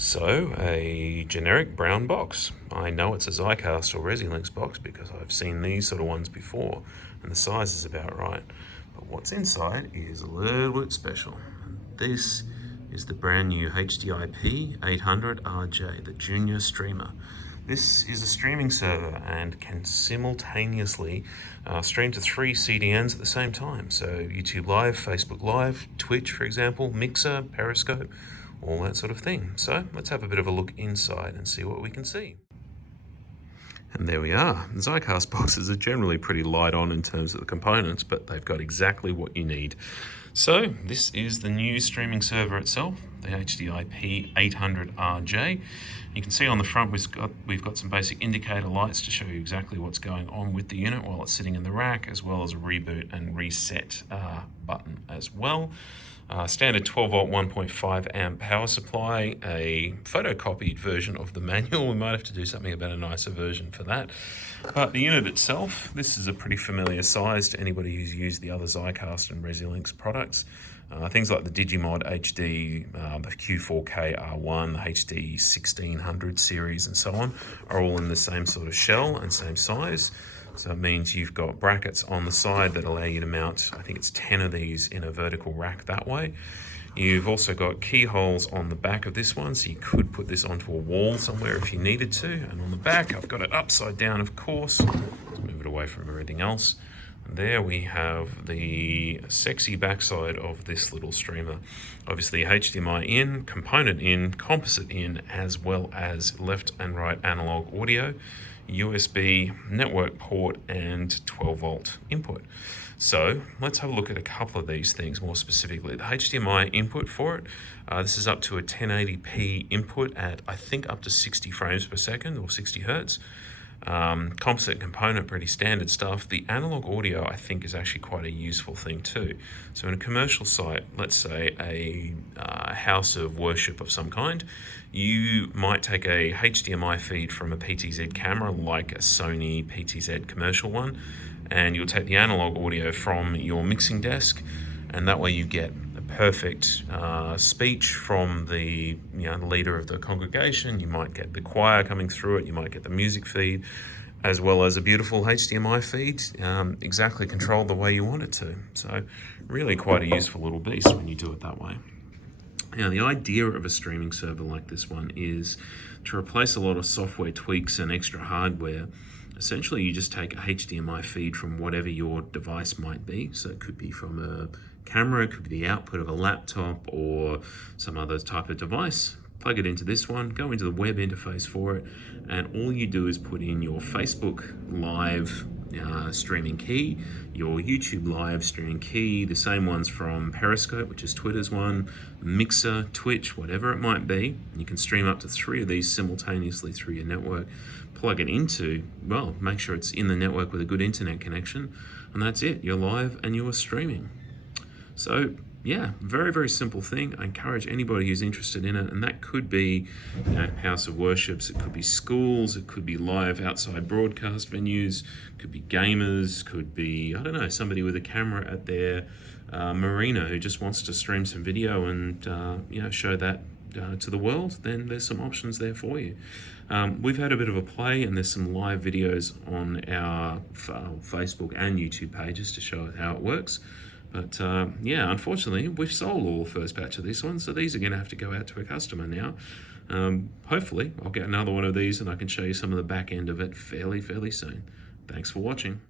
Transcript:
So, a generic brown box. I know it's a ZyCast or ResiLinks box because I've seen these sort of ones before, and the size is about right. But what's inside is a little bit special. This is the brand new HDIP800RJ, the Junior Streamer. This is a streaming server and can simultaneously stream to 3 CDNs at the same time. So YouTube Live, Facebook Live, Twitch, for example, Mixer, Periscope, all that sort of thing. So let's have a bit of a look inside and see what we can see. And there we are. The ZyCast boxes are generally pretty light on in terms of the components, but they've got exactly what you need. So this is the new streaming server itself, the HDIP800RJ. You can see on the front we've got some basic indicator lights to show you exactly what's going on with the unit while it's sitting in the rack, as well as a reboot and reset button as well. Standard 12 volt 1.5 amp power supply, a photocopied version of the manual. We might have to do something about a nicer version for that. But the unit itself, this is a pretty familiar size to anybody who's used the other ZyCast and ResiLinks products. Things like the Digimod HD, the Q4K R1, the HD1600 series and so on are all in the same sort of shell and same size. So it means you've got brackets on the side that allow you to mount, I think it's 10 of these in a vertical rack that way. You've also got keyholes on the back of this one, so you could put this onto a wall somewhere if you needed to. And on the back, I've got it upside down, of course. Let's move it away from everything else. And there we have the sexy backside of this little streamer. Obviously HDMI in, component in, composite in, as well as left and right analog audio, USB network port, and 12 volt input. So let's have a look at a couple of these things more specifically. The HDMI input for it, this is up to a 1080p input at I think up to 60 frames per second or 60 hertz. Composite component, pretty standard stuff. The analog audio I think is actually quite a useful thing too. So in a commercial site, let's say a house of worship of some kind, you might take a HDMI feed from a PTZ camera like a Sony PTZ commercial one, and you'll take the analog audio from your mixing desk, and that way you get a perfect speech from the leader of the congregation. You might get the choir coming through it, you might get the music feed, as well as a beautiful HDMI feed, exactly controlled the way you want it to. So really quite a useful little beast when you do it that way. Now, the idea of a streaming server like this one is to replace a lot of software tweaks and extra hardware. Essentially, you just take a HDMI feed from whatever your device might be. So it could be from a camera, it could be the output of a laptop or some other type of device. Plug it into this one, go into the web interface for it, and all you do is put in your Facebook Live streaming key, your YouTube Live streaming key, the same ones from Periscope, which is Twitter's one, Mixer, Twitch, whatever it might be. You can stream up to 3 of these simultaneously through your network. Plug it into, well, make sure it's in the network with a good internet connection, and that's it. You're live and you're streaming. So yeah, very, very simple thing. I encourage anybody who's interested in it, and that could be house of worships, it could be schools, it could be live outside broadcast venues, could be gamers, could be, I don't know, somebody with a camera at their marina who just wants to stream some video and show that to the world. Then there's some options there for you. We've had a bit of a play, and there's some live videos on our Facebook and YouTube pages to show how it works. But unfortunately, we've sold all the first batch of this one, so these are going to have to go out to a customer now. Hopefully, I'll get another one of these and I can show you some of the back end of it fairly soon. Thanks for watching.